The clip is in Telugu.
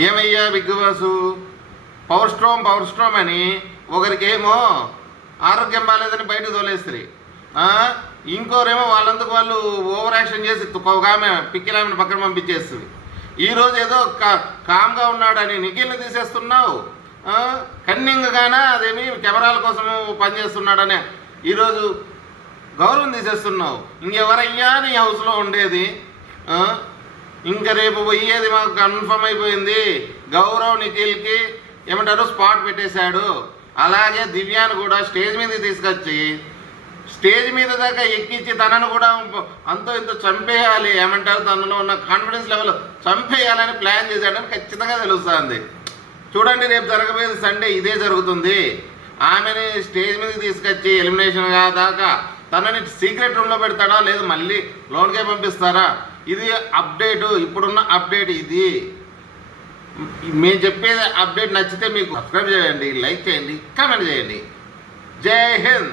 ఏమయ్యా బిగ్ బాసు, పవర్ స్ట్రోమ్ అని ఒకరికేమో ఆరోగ్యం బాగాలేదని బయటకు తోలేస్తారు, ఇంకోరేమో వాళ్ళందుకు వాళ్ళు ఓవర్ యాక్షన్ చేసి ఒక ఆమె పిక్కిలామెను పక్కన పంపించేస్తుంది. ఈరోజు ఏదో కామ్గా ఉన్నాడని నిఖిల్ని తీసేస్తున్నావు, కన్నింగ్గానా అదేమి కెమెరాల కోసము పనిచేస్తున్నాడనే ఈరోజు గౌరవం తీసేస్తున్నావు. ఇంకెవరయ్యా నీ హౌస్లో ఉండేది? ఇంకా రేపు పోయేది మాకు కన్ఫర్మ్ అయిపోయింది. గౌరవ్ నిఖిల్కి ఏమంటారు స్పాట్ పెట్టేశాడు. అలాగే దివ్యాను కూడా స్టేజ్ మీద తీసుకొచ్చి స్టేజ్ మీద దాకా ఎక్కించి తనను కూడా అంతో ఇంత చంపేయాలి, ఏమంటారు తనలో ఉన్న కాన్ఫిడెన్స్ లెవెల్ చంపేయాలని ప్లాన్ చేశాడని ఖచ్చితంగా తెలుస్తుంది. చూడండి, రేపు జరగబోయేది సండే ఇదే జరుగుతుంది. ఆమెని స్టేజ్ మీద తీసుకొచ్చి ఎలిమినేషన్ దాకా తనని సీక్రెట్ రూమ్లో పెడతాడా, లేదు మళ్ళీ లోన్కే పంపిస్తారా? ఇది అప్డేటు, ఇప్పుడున్న అప్డేట్ ఇది. మేము చెప్పేది అప్డేట్ నచ్చితే మీకు సబ్స్క్రైబ్ చేయండి, లైక్ చేయండి, కామెంట్ చేయండి. జై హింద్.